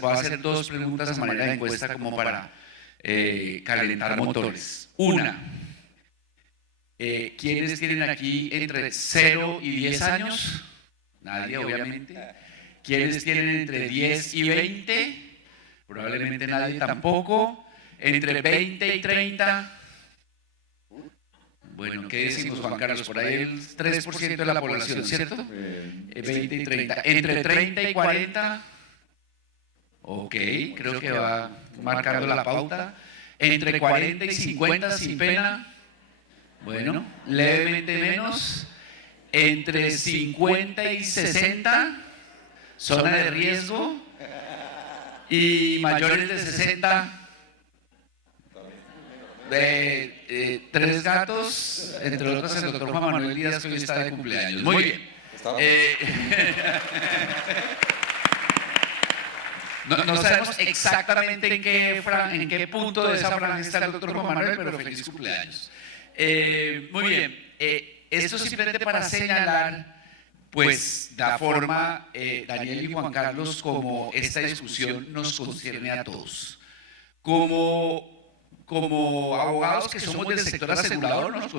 voy a hacer dos preguntas a manera de encuesta como para calentar motores. Una, ¿quiénes tienen aquí entre 0 y 10 años? Nadie, obviamente. ¿Quiénes tienen entre 10 y 20? Probablemente nadie tampoco. ¿Entre 20 y 30? Bueno, ¿qué decimos, Juan Carlos? Por ahí el 3% de la población, ¿cierto? 20 y 30. ¿Entre 30 y 40? Ok, creo que va marcando la pauta. ¿Entre 40 y 50 sin pena? Bueno, levemente menos. ¿Entre 50 y 60? Zona de riesgo. ¿Y mayores de 60? Tres gatos, entre otros el doctor Juan Manuel Díaz, que hoy está de cumpleaños. Muy bien. No sabemos exactamente en qué punto de esa franja está el doctor Juan Manuel, pero feliz cumpleaños. Muy bien. Esto simplemente para señalar, pues, la forma, Daniel y Juan Carlos, como esta discusión nos concierne a todos. Como abogados que somos del sector asegurador, nos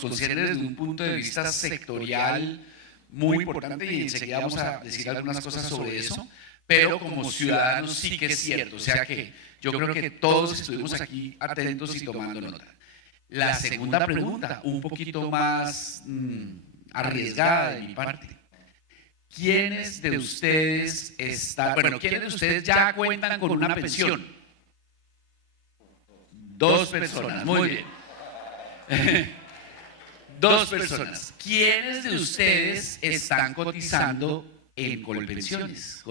concierne desde un punto de vista sectorial muy importante, y enseguida vamos a decir algunas cosas sobre eso, pero como ciudadanos sí que es cierto. O sea que yo creo que todos estuvimos aquí atentos y tomando nota. La segunda pregunta, un poquito más arriesgada de mi parte. ¿Quiénes de ustedes ya cuentan con una pensión? Dos personas, muy bien. Dos personas. ¿Quiénes de ustedes están cotizando en Colpensiones?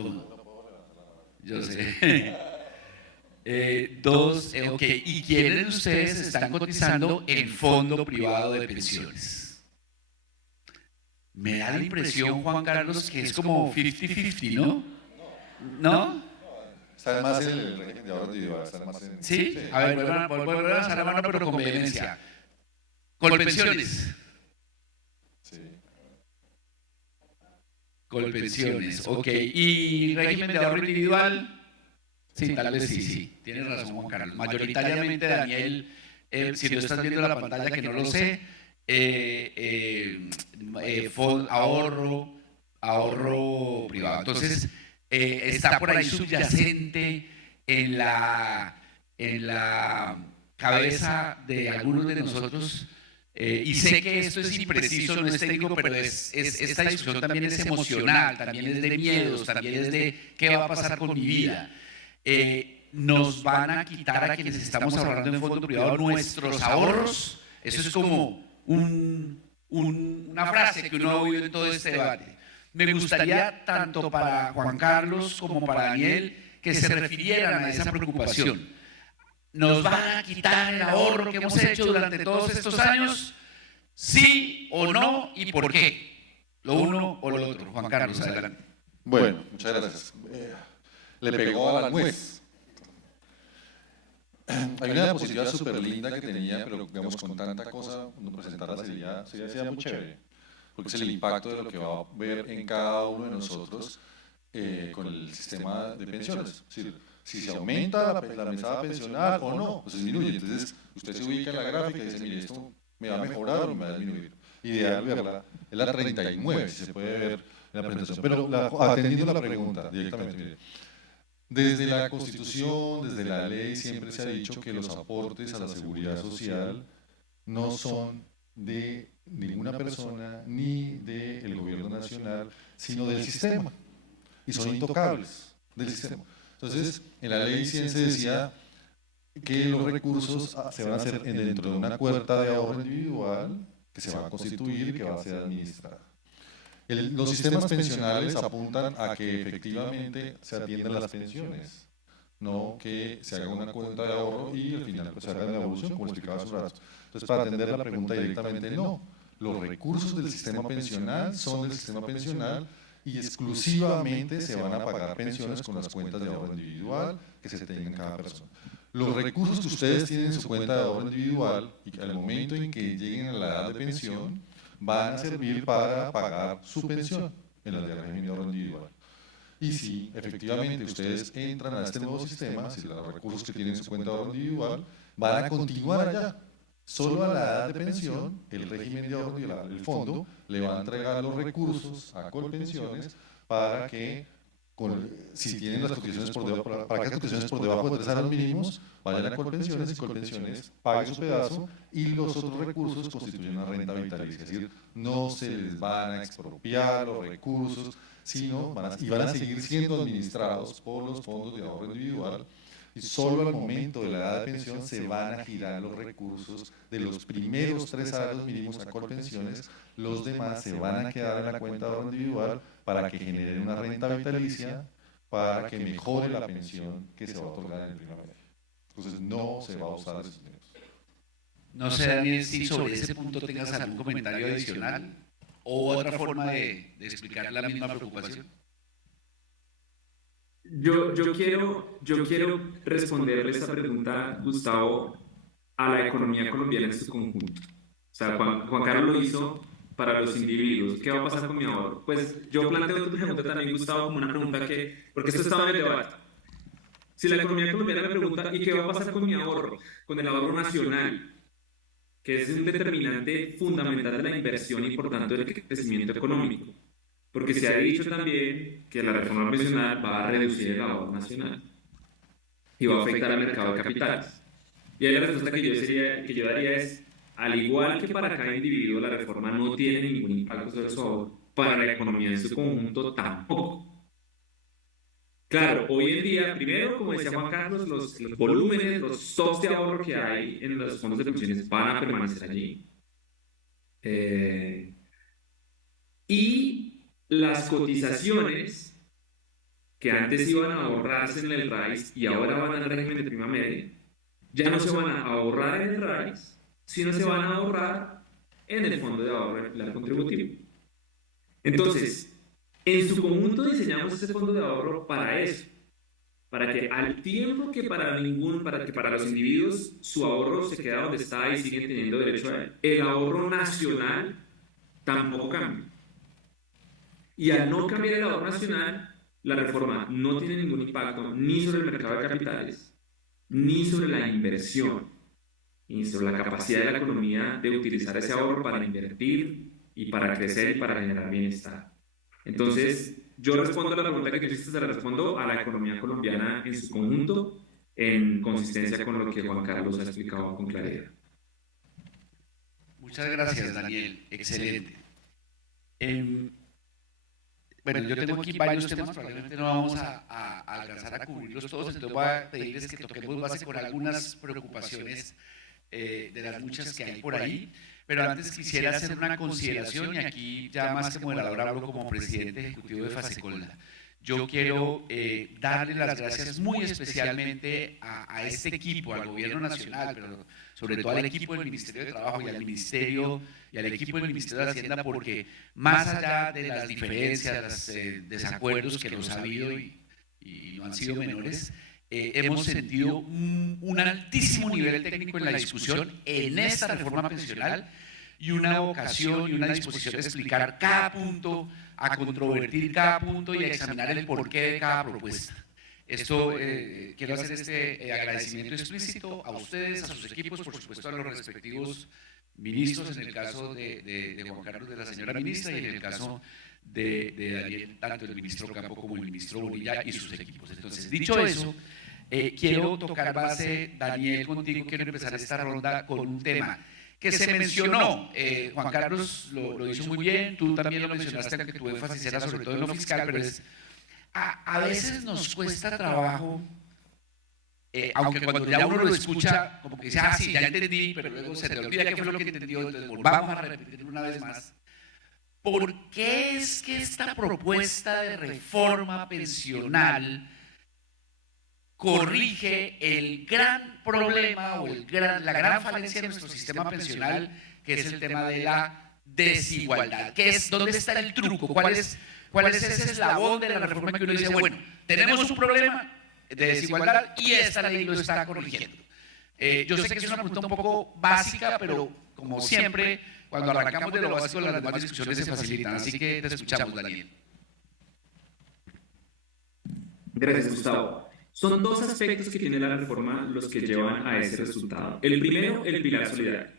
Yo sé. Ok. ¿Y quiénes de ustedes están cotizando en fondo privado de pensiones? Me da la impresión, Juan Carlos, que es como 50-50, ¿no? ¿No? Está más en el régimen de ahorro individual. ¿Sí? A ver, vuelvan a lanzar la mano, pero con vehemencia. Colpensiones. Sí. Colpensiones, ok. ¿Y régimen de ahorro individual? Sí, tal vez sí. Tienes razón, Juan Carlos. Mayoritariamente, Daniel, si no estás viendo la pantalla, que no lo sé, ahorro privado. Entonces, está por ahí subyacente en la cabeza de algunos de nosotros, y sé que esto es impreciso, no es técnico, pero esta discusión también es emocional, también es de miedos, también es de qué va a pasar con mi vida. Nos van a quitar a quienes estamos ahorrando en fondo privado nuestros ahorros. Eso es como una frase que uno ha oído en todo este debate. Me gustaría, tanto para Juan Carlos como para Daniel, que se refirieran a esa preocupación. ¿Nos van a quitar el ahorro que hemos hecho durante todos estos años? ¿Sí o no? ¿Y por qué? ¿Lo uno o lo otro? Juan Carlos, adelante. Bueno, muchas gracias. Le pegó a la nuez. Hay una diapositiva súper linda que tenía, pero digamos con tanta cosa, no presentarla sería muy chévere, porque es el impacto de lo que va a ver en cada uno de nosotros con el sistema de pensiones. Es decir, si se aumenta la mesada pensional o no, o se disminuye. Entonces, usted se ubica en la gráfica y dice, mire, esto me va a mejorar o me va a disminuir. Ideal verla, es la 39, si se puede ver en la presentación. Pero atendiendo la pregunta directamente, mire. Desde la Constitución, desde la ley, siempre se ha dicho que los aportes a la seguridad social no son de ninguna persona ni del gobierno nacional, sino del sistema, y son intocables del sistema. Entonces, en la ley sí se decía que los recursos se van a hacer dentro de una cuenta de ahorro individual que se va a constituir y que va a ser administrada. Los sistemas pensionales apuntan a que efectivamente se atiendan las pensiones, no que se haga una cuenta de ahorro y al final pues, se haga la evolución, como explicaba hace un rato. Entonces, para atender la pregunta directamente, no. Los recursos del sistema pensional son del sistema pensional y exclusivamente se van a pagar pensiones con las cuentas de ahorro individual que se tengan cada persona. Los recursos que ustedes tienen en su cuenta de ahorro individual y que al momento en que lleguen a la edad de pensión van a servir para pagar su pensión en la de régimen de ahorro individual. Y si efectivamente ustedes entran a este nuevo sistema, si los recursos que tienen en su cuenta de ahorro individual van a continuar allá. Solo a la edad de pensión, el régimen de ahorro y el fondo le va a entregar los recursos a Colpensiones para que, si tienen las cotizaciones por debajo, para que las cotizaciones por debajo de 3 salarios mínimos vayan a Colpensiones y Colpensiones pague su pedazo y los otros recursos constituyen una renta vitalicia. Es decir, no se les van a expropiar los recursos, sino van a seguir siendo administrados por los fondos de ahorro individual. Y solo al momento de la edad de pensión se van a girar los recursos de los primeros 3 salarios mínimos a Colpensiones, los demás se van a quedar en la cuenta de ahorro individual para que generen una renta vitalicia, para que mejore la pensión que se va a otorgar en el prima media. Entonces no se va a usar esos dineros. No sé, Daniel, si sobre ese punto tengas algún comentario adicional o otra forma de explicar la misma preocupación. Yo quiero responderle esta pregunta, Gustavo, a la economía colombiana en su conjunto. O sea, Juan Carlos lo hizo para los individuos. ¿Qué va a pasar con mi ahorro? Pues yo planteo tu pregunta también, Gustavo, como una pregunta porque esto estaba en el debate. Si la economía colombiana me pregunta, ¿y qué va a pasar con mi ahorro? Con el ahorro nacional, que es un determinante fundamental de la inversión y por tanto del crecimiento económico. Porque se ha dicho también que la reforma pensional va a reducir el ahorro nacional y va a afectar al mercado de capitales. Y ahí la respuesta que yo daría es, al igual que para cada individuo, la reforma no tiene ningún impacto sobre su ahorro, para la economía en su conjunto tampoco. Claro, hoy en día, primero, como decía Juan Carlos, los volúmenes, los stocks de ahorro que hay en los fondos de pensiones van a permanecer allí. Y las cotizaciones que antes iban a ahorrarse en el RAIS y ahora van al régimen de prima media, ya no se van a ahorrar en el RAIS, sino se van a ahorrar en el fondo de ahorro contributivo. Entonces, en su conjunto diseñamos ese fondo de ahorro para eso, para que al tiempo que para los individuos su ahorro se queda donde está y siguen teniendo derecho a él, el ahorro nacional tampoco cambia. Y al no cambiar el ahorro nacional, la reforma no tiene ningún impacto ni sobre el mercado de capitales, ni sobre la inversión, ni sobre la capacidad de la economía de utilizar ese ahorro para invertir y para crecer y para generar bienestar. Entonces, yo respondo a la pregunta que tú hiciste, se la respondo a la economía colombiana en su conjunto, en consistencia con lo que Juan Carlos ha explicado con claridad. Muchas gracias, Daniel. Excelente. Bueno, yo tengo aquí varios temas, probablemente no vamos a alcanzar a cubrirlos todos, entonces voy a pedirles que toquemos base con algunas preocupaciones de las muchas que hay por ahí, pero antes quisiera hacer una consideración, y aquí ya más que moderador hablo como presidente ejecutivo de Fasecolda. Yo quiero darle las gracias muy especialmente a este equipo, al gobierno nacional, pero sobre todo al equipo del Ministerio de Trabajo y al Ministerio y al equipo del Ministerio de Hacienda, porque más allá de las diferencias, los desacuerdos que los ha habido y no han sido menores, hemos sentido un altísimo nivel técnico en la discusión en esta reforma pensional y una vocación y una disposición de explicar cada punto, a controvertir cada punto y a examinar el porqué de cada propuesta. Esto, quiero hacer este agradecimiento explícito a ustedes, a sus equipos, por supuesto a los respectivos ministros, en el caso de Juan Carlos, de la señora ministra, y en el caso de Daniel, tanto el ministro Campo como el ministro Bonilla y sus equipos. Entonces, dicho eso, quiero tocar base, Daniel, contigo quiero empezar esta ronda con un tema que se mencionó. Juan Carlos lo hizo muy bien, tú también lo mencionaste, aunque tu énfasis era sobre todo en lo fiscal, pero es, a veces nos cuesta trabajo, aunque cuando ya uno lo escucha, como que dice, sí, ya entendí, pero luego se te olvida qué fue lo que entendió, entonces volvamos a repetirlo una vez más. ¿Por qué es que esta propuesta de reforma pensional corrige el gran problema o la gran falencia de nuestro sistema pensional, que es el tema de la desigualdad? ¿Dónde está el truco? ¿Cuál es ese eslabón de la reforma que uno dice, bueno, tenemos un problema de desigualdad y esta ley lo está corrigiendo? Yo sé que es una pregunta un poco básica, pero como siempre, cuando arrancamos de lo básico, las demás discusiones se facilitan. Así que te escuchamos, Daniel. Gracias, Gustavo. Son dos aspectos que tiene la reforma los que llevan a ese resultado. El primero, el pilar solidario.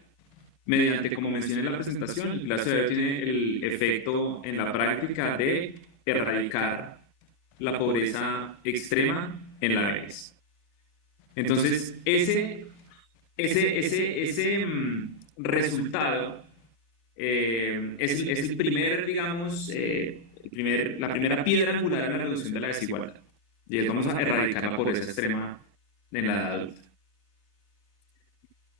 Mediante, como mencioné en la presentación, el pilar solidario tiene el efecto en la práctica de erradicar la pobreza extrema en la vejez. Entonces, ese resultado es el primer, digamos, la primera piedra angular en la reducción de la desigualdad. Y es vamos a erradicar la pobreza extrema en la edad adulta.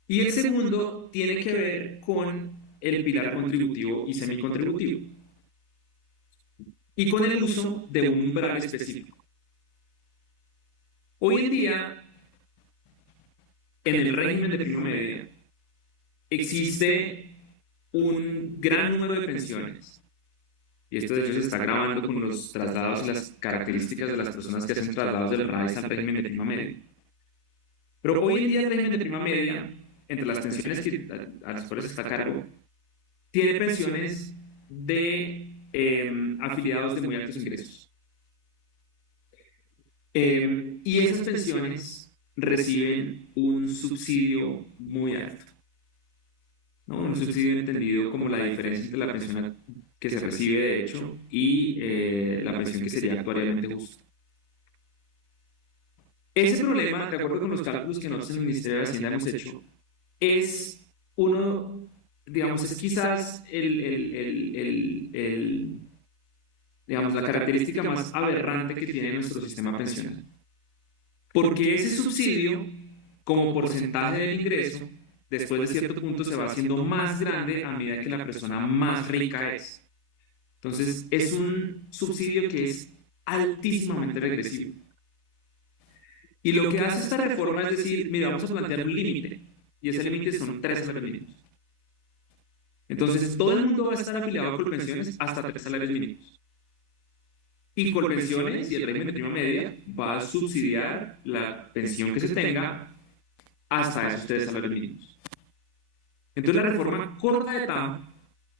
Y el segundo tiene que ver con el pilar contributivo y semicontributivo. Y con el uso de un umbral específico. Hoy en día, en el régimen de prima media, existe un gran número de pensiones. Y esto de hecho se está grabando con los traslados y las características de las personas que hacen traslados del RAIS al régimen de prima media. Pero hoy en día el régimen de prima media, entre las pensiones a las cuales está a cargo, tiene pensiones de afiliados de muy altos ingresos. Y esas pensiones reciben un subsidio muy alto, ¿no? Un subsidio entendido como la diferencia entre la pensión que se recibe de hecho y la pensión que sería actuarialmente justa. Ese problema, de acuerdo con los cálculos que nosotros en el Ministerio de Hacienda hemos hecho, es uno, digamos, es quizás digamos, la característica más aberrante que tiene nuestro sistema pensional. Porque ese subsidio, como porcentaje del ingreso, después de cierto punto se va haciendo más grande a medida que la persona más rica es. Entonces, es un subsidio que es altísimamente regresivo. Y lo que hace esta reforma es decir, mira, vamos a plantear un límite, y ese límite son 3 salarios mínimos. Entonces, todo el mundo va a estar afiliado a Colpensiones hasta 3 salarios mínimos. Y Colpensiones y el régimen de prima media va a subsidiar la pensión que se tenga hasta esos 3 salarios mínimos. Entonces, la reforma corta etapa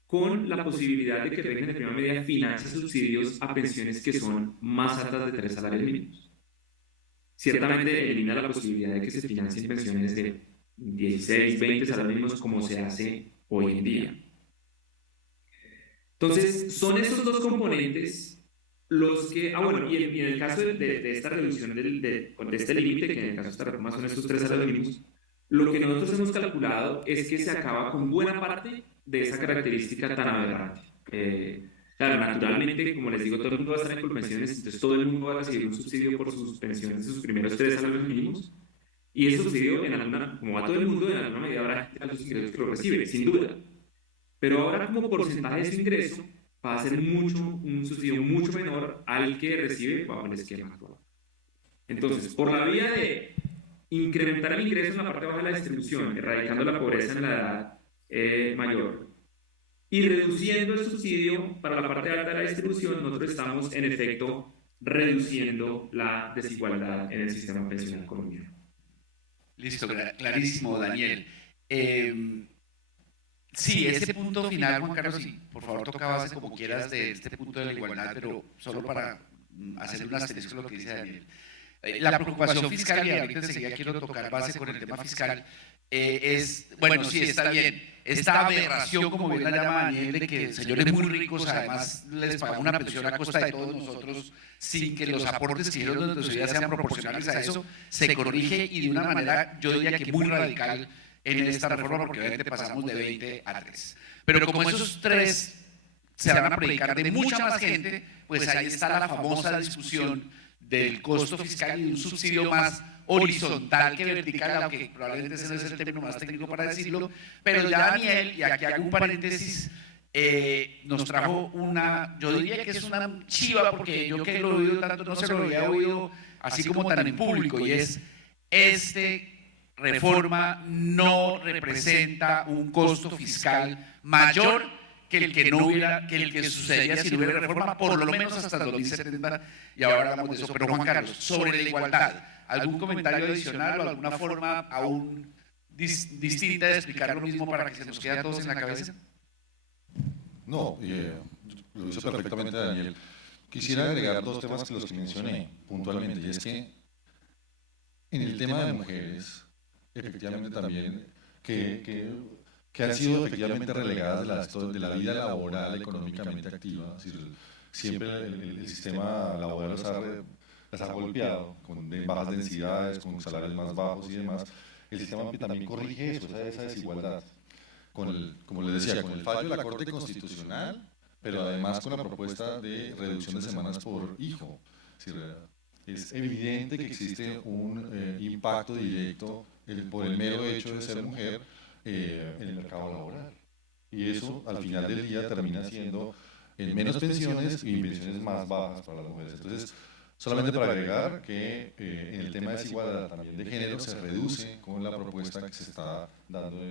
con la posibilidad de que el régimen de prima media financie subsidios a pensiones que son más altas de 3 salarios mínimos. Ciertamente elimina la posibilidad de que se financien pensiones de 16, 20 salarios mínimos como se hace hoy en día. Entonces, son esos dos componentes los que, bueno, y en el caso de esta reducción de este límite, que en el caso de esta reforma son estos 3 salarios mínimos, lo que nosotros hemos calculado es que se acaba con buena parte de esa característica tan aberrante. Claro, naturalmente, como les digo, todo el mundo va a estar en Colpensiones, entonces todo el mundo va a recibir un subsidio por sus pensiones de sus primeros 3 salarios mínimos, y ese subsidio, como va todo el mundo, en alguna medida habrá gente a los ingresos que lo recibe, sin duda. Pero ahora, como porcentaje de su ingreso, va a ser un subsidio mucho menor al que recibe bajo el esquema actual. Entonces, por la vía de incrementar el ingreso en la parte baja de la distribución, erradicando la pobreza en la edad mayor, y reduciendo el subsidio para la parte alta de la distribución, nosotros estamos en efecto reduciendo la desigualdad en el sistema pensional colombiano. Listo, clarísimo, Daniel. Sí, ese punto final, Juan Carlos, y por favor toca base como quieras de este punto de la igualdad, pero solo para hacer un asterisco lo que dice Daniel. La preocupación fiscal, y ahorita enseguida quiero tocar base con el tema fiscal, es, bueno, sí, está bien, esta aberración, como bien la llama Daniel, de que señores muy ricos además les pagan una pensión a costa de todos nosotros sin que los aportes que hicieron de nuestra sociedad sean proporcionales a eso, se corrige y de una manera, yo diría que muy radical en esta reforma, porque obviamente pasamos de 20 a 3. Pero como esos 3 se van a predicar de mucha más gente, pues ahí está la famosa discusión del costo fiscal y de un subsidio más horizontal que vertical, aunque probablemente ese no es el término más técnico para decirlo, pero ya Daniel, y aquí hago un paréntesis, nos trajo yo diría que es una chiva, porque yo que lo he oído tanto no se lo había oído así como tan en público, y es reforma no representa un costo fiscal mayor que el que sucedería si no hubiera reforma, por lo menos hasta el 2070, y ahora hablamos de eso. Pero Juan Carlos, sobre la igualdad, ¿algún comentario adicional o alguna forma aún distinta de explicar lo mismo para que se nos quede a todos en la cabeza? No, lo hizo perfectamente Daniel. Quisiera agregar dos temas que los que mencioné puntualmente, y es que en el tema de mujeres, efectivamente también, que han sido efectivamente relegadas de la vida laboral económicamente activa, es decir, siempre el sistema laboral las ha golpeado con bajas densidades, con salarios más bajos y demás. El sistema también corrige eso, esa desigualdad, como les decía, con el fallo de la Corte Constitucional, pero además con la propuesta de reducción de semanas por hijo. Es evidente que existe un impacto directo por el mero hecho de ser mujer en el mercado laboral. Y eso, al final del día, termina siendo en menos pensiones y pensiones más bajas para las mujeres. Entonces, solamente para agregar que en el tema de desigualdad también de género se reduce con la propuesta que se está dando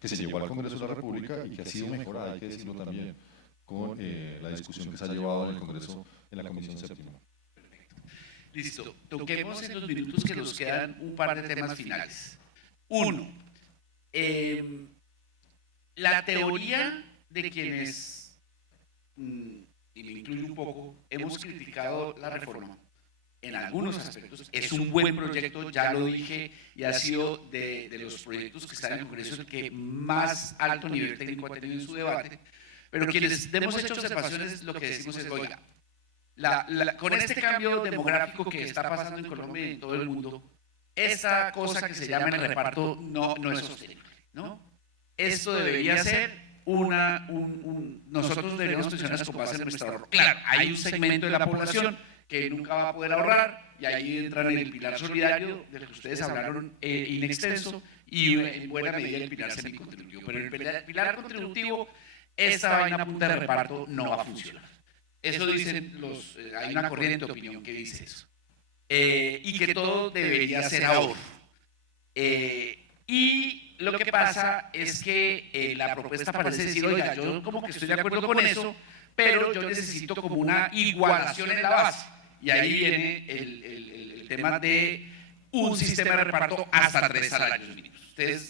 que se llevó al Congreso de la República y que ha sido mejorada, hay que decirlo también, con la discusión que se ha llevado en el Congreso, en la Comisión Séptima. Listo. Toquemos en los minutos que nos quedan un par de temas finales. Uno, la teoría de quienes, y me incluyo un poco, hemos criticado la reforma en algunos aspectos. Es un buen proyecto, ya lo dije, y ha sido de los proyectos que están en el Congreso el que más alto nivel técnico ha tenido en su debate. Pero quienes hemos hecho observaciones, lo que decimos es, oiga, con este cambio demográfico que está pasando en Colombia y en todo el mundo, esta cosa que se llama el reparto no es sostenible, ¿no? Esto debería ser nosotros deberíamos pensionarnos con base en nuestro ahorro. Claro, hay un segmento de la población que nunca va a poder ahorrar, y ahí entran en el pilar solidario, del que ustedes hablaron in extenso, y en buena medida el pilar semicontributivo. Pero en el pilar contributivo, esta vaina punta de reparto no va a funcionar. Eso dicen hay una corriente de opinión que dice eso. Y que todo debería ser ahorro. Y lo que pasa es que la propuesta parece decir, oiga, yo como que estoy de acuerdo con eso, pero yo necesito como una igualación en la base. Y ahí viene el tema de un sistema de reparto hasta 3 salarios mínimos.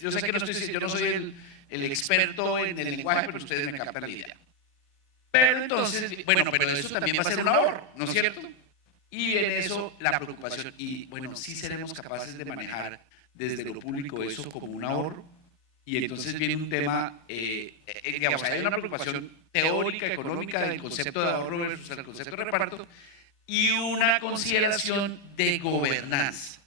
Yo sé que yo no soy el experto en el lenguaje, pero ustedes me captan la idea. Pero entonces, bueno, pero eso también va a ser un ahorro, ¿no es cierto? Y en eso la preocupación, y bueno, sí seremos capaces de manejar desde lo público eso como un ahorro. Y entonces viene un tema, digamos, hay una preocupación teórica, económica del concepto de ahorro versus el concepto de reparto, y una consideración de gobernanza.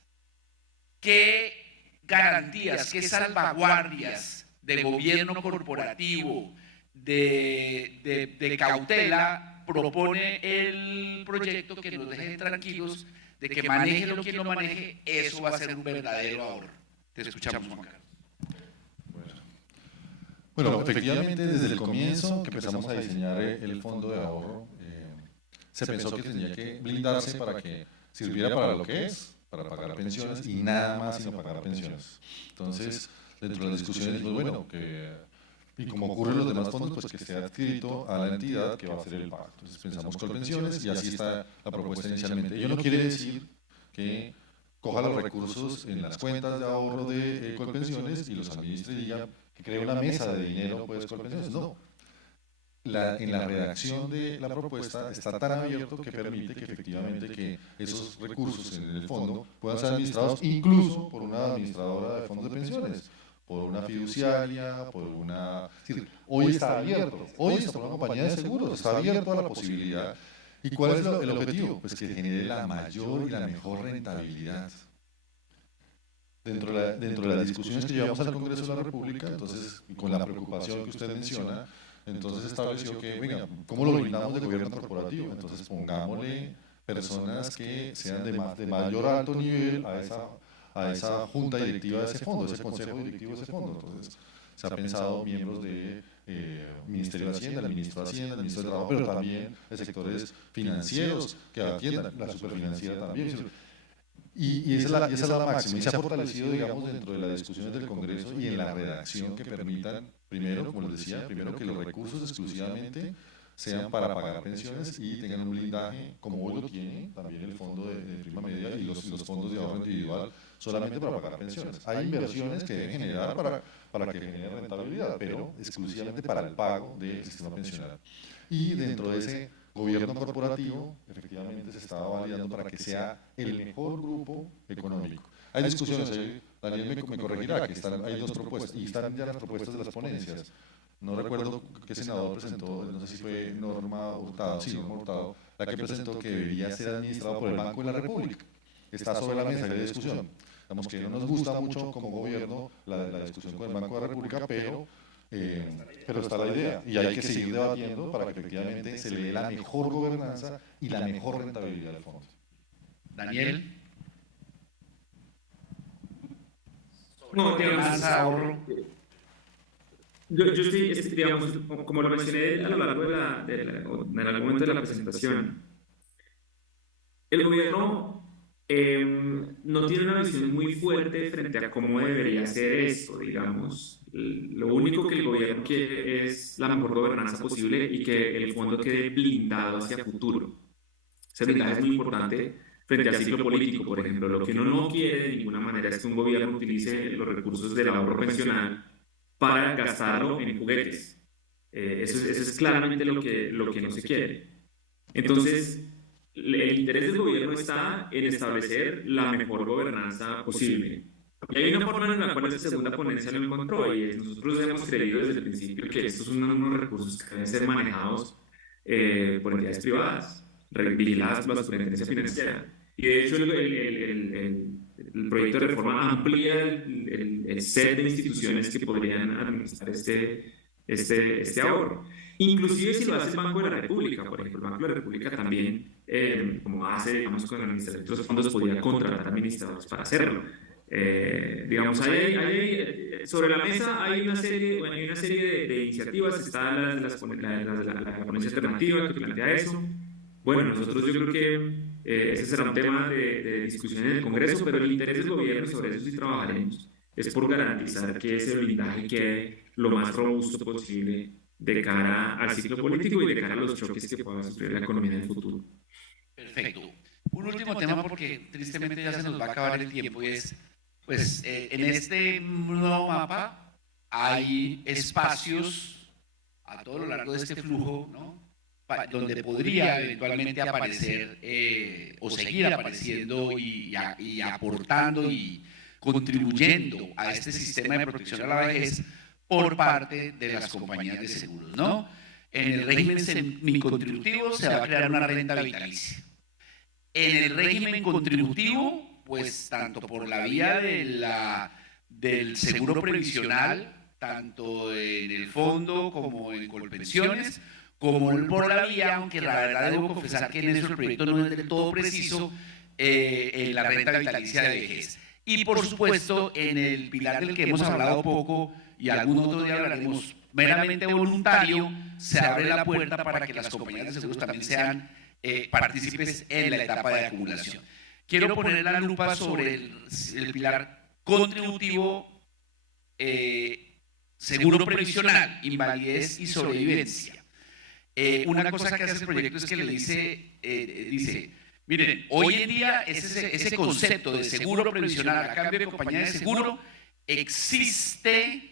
¿Qué garantías, qué salvaguardias de gobierno corporativo, de cautela propone el proyecto que nos deje tranquilos de que maneje lo que lo maneje? Eso va a ser un verdadero ahorro. Te escuchamos, Juan Carlos. Bueno, efectivamente desde el comienzo que empezamos a diseñar el fondo de ahorro, se pensó que tenía que blindarse para que sirviera para lo que es, para pagar pensiones y nada más sino pagar pensiones. Entonces, dentro de las discusiones, pues bueno, y como ocurre en los demás fondos, pues que esté adscrito a la entidad que va a hacer el pago. Entonces pensamos Colpensiones y así está la propuesta inicialmente. Ello no quiere decir que coja los recursos en las cuentas de ahorro de Colpensiones y los administre y diga que cree una mesa de dinero pues Colpensiones. No. En la redacción de la propuesta está tan abierto que permite que efectivamente que esos recursos en el fondo puedan ser administrados incluso por una administradora de fondos de pensiones, por una fiduciaria, por una... Es decir, hoy está abierto, hoy está por una compañía de seguros, está abierto a la posibilidad. ¿Y cuál es el objetivo? Pues que genere la mayor y la mejor rentabilidad. Dentro de las discusiones que llevamos al Congreso de la República, entonces, con la preocupación que usted menciona, entonces estableció que, venga, ¿cómo lo brindamos de gobierno corporativo? Entonces pongámosle personas que sean de mayor alto nivel a esa junta directiva de ese fondo, ese consejo directivo de ese fondo. Entonces se ha pensado miembros del Ministerio de Hacienda, el Ministro de Hacienda, el Ministro de Trabajo, pero también de sectores financieros que atiendan, la superfinanciera también. Y esa es la máxima, y se ha fortalecido, digamos, dentro de las discusiones del Congreso y en la redacción que permitan, primero, como les decía, primero que los recursos exclusivamente sean para pagar pensiones y tengan un blindaje, como hoy lo tiene también el fondo de prima media y los fondos de ahorro individual, solamente para pagar pensiones. Hay inversiones que deben generar para que genere rentabilidad, pero exclusivamente para el pago del sistema pensional. Y dentro de ese gobierno corporativo, efectivamente se estaba validando para que sea el mejor grupo económico. Hay discusiones, Daniel me corregirá, que hay dos propuestas, y están ya las propuestas de las ponencias. No recuerdo qué senador presentó, no sé si fue Norma Hurtado, sí, Norma Hurtado, la que presentó que debería ser administrado por el Banco de la República. Está sobre la mesa de discusión. Digamos que no nos gusta mucho como gobierno la discusión con el Banco de la República, pero está la idea y hay que seguir debatiendo para que efectivamente se le dé la mejor gobernanza y la mejor rentabilidad del fondo. Daniel. No, Más ahorro. Yo estoy, digamos, como lo mencioné a lo largo en algún momento de la presentación, el gobierno no tiene una visión muy fuerte frente a cómo debería ser esto, digamos. Lo único que el gobierno quiere es la mejor gobernanza posible y que el fondo quede blindado hacia futuro. Ese blindaje es muy importante frente al ciclo político, por ejemplo. Lo que uno no quiere de ninguna manera es que un gobierno utilice los recursos del ahorro pensional para gastarlo en juguetes. Eso es claramente lo que no se quiere. Entonces, el interés del gobierno está en establecer la mejor gobernanza posible. Y hay una forma en la cual esta segunda ponencia lo encontró, y nosotros hemos creído desde el principio que estos son unos recursos que deben ser manejados por entidades privadas, vigiladas por la superintendencia financiera. Y de hecho el proyecto de reforma amplía el set de instituciones que podrían administrar este ahorro. Inclusive si lo hace el Banco de la República, por ejemplo, el Banco de la República también, como hace, digamos, con la administración de los fondos, podría contratar administradores para hacerlo. Digamos, sobre la mesa hay una serie de iniciativas, está la ponencia alternativa que plantea eso. Bueno, nosotros yo creo que ese será un tema de discusión en el Congreso, pero el interés del gobierno, y sobre eso sí trabajaremos, es por garantizar que ese blindaje quede lo más robusto posible de cara al ciclo político y de cara a los choques que pueda sufrir la economía en el futuro. Perfecto. Un último tema, porque tristemente ya se nos va a acabar el tiempo, y es, pues, en este nuevo mapa hay espacios a todo lo largo de este flujo, ¿no?, donde podría eventualmente aparecer o seguir apareciendo y aportando y contribuyendo a este sistema de protección a la vejez por parte de las compañías de seguros, ¿no? En el régimen semicontributivo se va a crear una renta vitalicia. En el régimen contributivo, pues tanto por la vía del seguro previsional, tanto en el fondo como en Colpensiones, como por la vía, aunque la verdad debo confesar que en eso el proyecto no es del todo preciso, en la renta vitalicia de vejez. Y por supuesto, en el pilar del que hemos hablado poco, y algún otro día hablaremos, meramente voluntario, se abre la puerta para que las compañías de seguros también sean partícipes en la etapa de acumulación. Quiero poner la lupa sobre el pilar contributivo, seguro previsional, invalidez y sobrevivencia. Una cosa que hace el proyecto es que le dice, miren, hoy en día ese concepto de seguro previsional a cambio de compañía de seguro existe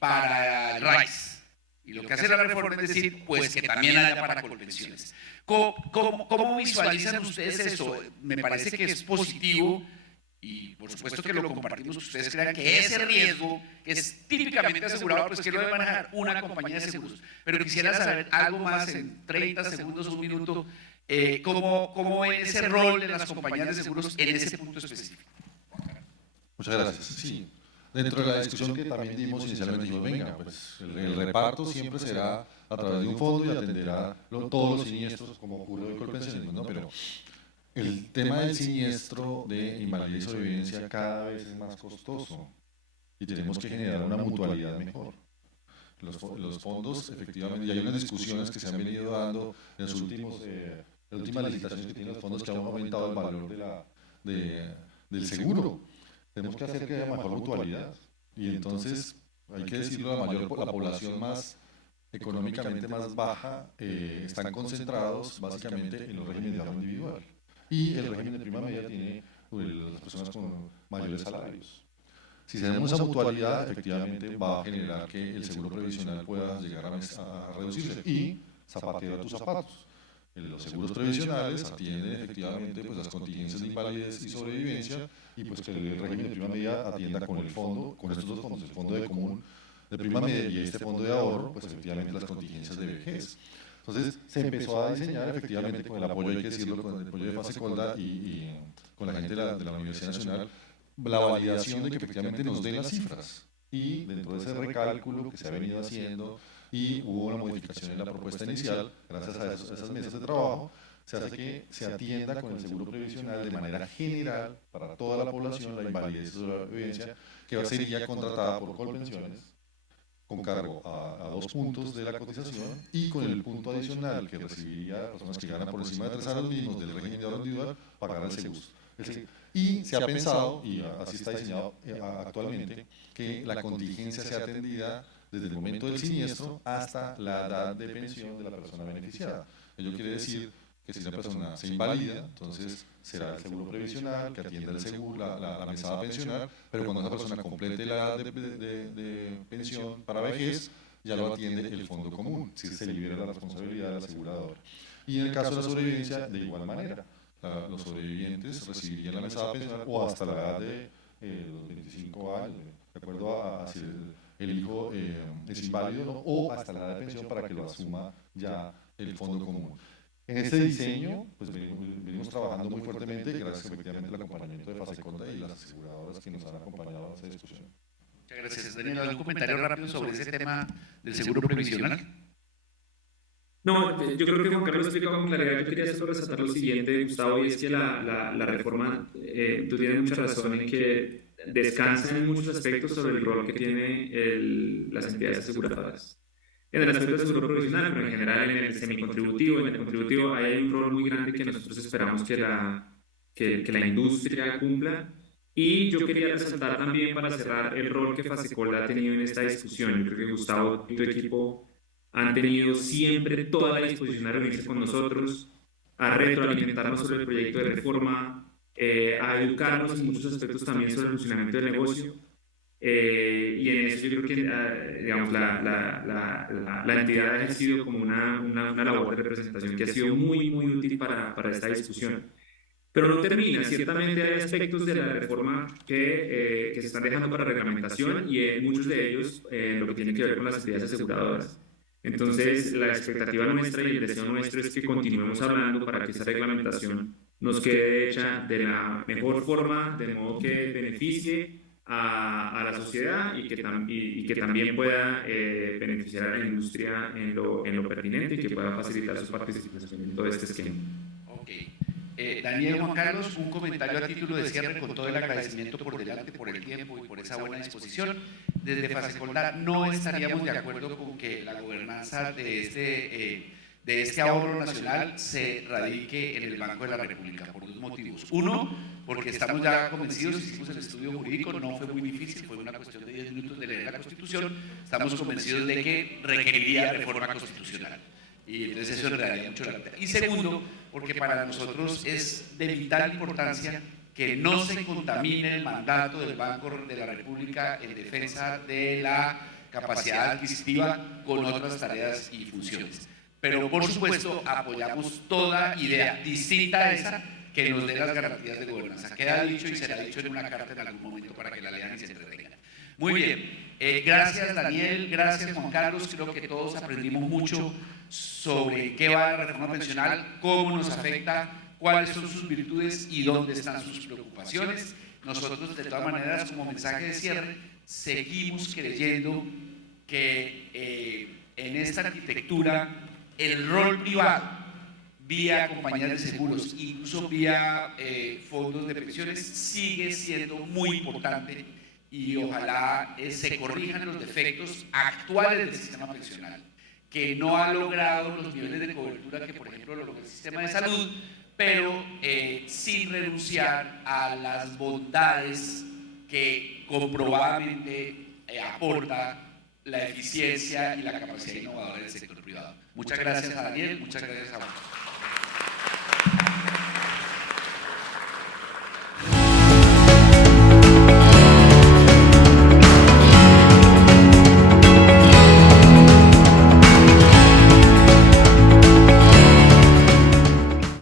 para el RAIS. Y lo que hace la reforma es decir, pues que también haya para Colpensiones. ¿Cómo visualizan ustedes eso? Me parece que es positivo. Y por supuesto que lo compartimos, ustedes crean que ese riesgo, que es típicamente asegurado, pues que lo debe manejar una compañía de seguros. Pero quisiera saber algo más en 30 segundos, un minuto, cómo es ese rol de las compañías de seguros en ese punto específico. Muchas gracias. Sí, dentro de la discusión que también dimos inicialmente, dijimos, venga, pues el reparto siempre será a través de un fondo y atenderá todos los siniestros como ocurre hoy con Colpensiones, ¿no? Pero el tema del siniestro de invalidez y sobrevivencia cada vez es más costoso y tenemos que generar una mutualidad mejor. Los fondos, efectivamente, y hay unas discusiones que se han venido dando en las últimas licitaciones que tienen los fondos que han aumentado el valor del seguro. Tenemos que hacer que haya mejor mutualidad y entonces, hay que decirlo, la población más económicamente más baja están concentrados básicamente en los regímenes de ahorro individual. Y el régimen de prima media tiene las personas con mayores salarios. Si tenemos esa mutualidad, efectivamente va a generar que el seguro previsional pueda llegar a reducirse y zapatero a tus zapatos. Los seguros previsionales atienden efectivamente pues, las contingencias de invalidez y sobrevivencia y pues que el régimen de prima media atienda con el fondo, con estos dos fondos, el fondo de común de prima media y este fondo de ahorro, pues efectivamente las contingencias de vejez. Entonces se empezó a diseñar efectivamente con el apoyo, hay que decirlo, con el apoyo de Fasecolda y con la gente de la Universidad Nacional, la validación de que efectivamente nos den las cifras. Y dentro de ese recálculo que se ha venido haciendo y hubo una modificación en la propuesta inicial, gracias a esas mesas de trabajo, se hace que se atienda con el seguro previsional de manera general para toda la población la invalidez y sobrevivencia que sería contratada por Colpensiones con cargo a 2 puntos de la cotización y con el punto adicional que recibiría personas que ganan por encima de 3 salarios mínimos del régimen de ahorro individual pagar el seguro. Y se ha pensado, y así está diseñado actualmente, que la contingencia sea atendida desde el momento del siniestro hasta la edad de pensión de la persona beneficiada. Ello quiere decir que si una persona se invalida, entonces será el seguro previsional que atienda el seguro, la mesada pensional, pero cuando esa persona complete la edad de pensión para vejez, ya lo atiende el fondo común, si se libera la responsabilidad de la aseguradora. Y en el caso de la sobrevivencia, de igual manera, los sobrevivientes recibirían la mesada pensional o hasta la edad de los 25 años, de acuerdo a si el hijo es inválido, ¿no? O hasta la edad de pensión para que lo asuma ya el fondo común. En este diseño, pues venimos trabajando muy fuertemente gracias efectivamente al acompañamiento de Fasecolda y las aseguradoras que nos han acompañado a esta discusión. Muchas gracias. Daniel, ¿algún comentario rápido sobre ese tema del seguro previsional? No, yo creo que Juan Carlos explicó con claridad. Yo quería solo resaltar lo siguiente, Gustavo, y es que la reforma, tú tienes mucha razón en que descansa en muchos aspectos sobre el rol que tienen las entidades aseguradoras. En el aspecto del seguro provisional, pero en general en el semicontributivo, en el contributivo, hay un rol muy grande que nosotros esperamos que la industria cumpla. Y yo quería resaltar también, para cerrar, el rol que Fasecolda ha tenido en esta discusión. Yo creo que Gustavo y tu equipo han tenido siempre toda la disposición a reunirse con nosotros, a retroalimentarnos sobre el proyecto de reforma, a educarnos en muchos aspectos también sobre el funcionamiento del negocio. Y en eso yo creo que digamos, la entidad ha ejercido como una labor de representación que ha sido muy, muy útil para esta discusión. Pero no termina, ciertamente hay aspectos de la reforma que se están dejando para reglamentación y en muchos de ellos lo que tiene que ver con las entidades aseguradoras. Entonces, la expectativa nuestra y el deseo nuestro es que continuemos hablando para que esa reglamentación nos quede hecha de la mejor forma, de modo que beneficie a la sociedad y que también pueda beneficiar a la industria en lo pertinente y que pueda facilitar su participación en todo este esquema. Okay. Daniel, Juan Carlos, un comentario a título de cierre con todo el agradecimiento por delante, por el tiempo y por esa buena disposición. Desde Fasecolda no estaríamos de acuerdo con que la gobernanza de este ahorro nacional se radique en el Banco de la República, por 2 motivos. Uno, porque estamos ya convencidos, hicimos el estudio jurídico, no fue muy difícil, fue una cuestión de 10 minutos de leer la Constitución, estamos convencidos de que requeriría reforma constitucional. Y entonces eso daría mucho la pena. Y segundo, porque para nosotros es de vital importancia que no se contamine el mandato del Banco de la República en defensa de la capacidad adquisitiva con otras tareas y funciones. Pero por supuesto apoyamos toda idea distinta a esa que nos dé las garantías de gobernanza. Queda dicho y será dicho en una carta en algún momento para que la lean y se entretengan. Muy bien, gracias Daniel, gracias Juan Carlos, creo que todos aprendimos mucho sobre qué va la reforma pensional, cómo nos afecta, cuáles son sus virtudes y dónde están sus preocupaciones. Nosotros de todas maneras, como mensaje de cierre, seguimos creyendo que en esta arquitectura el rol privado vía compañías de seguros, incluso vía fondos de pensiones, sigue siendo muy importante y ojalá se corrijan los defectos actuales del sistema pensional, que no ha logrado los niveles de cobertura que, por ejemplo, lo logra el sistema de salud, pero sin renunciar a las bondades que comprobadamente aporta la eficiencia y la capacidad innovadora del sector privado. Muchas gracias a Daniel, muchas gracias a vos.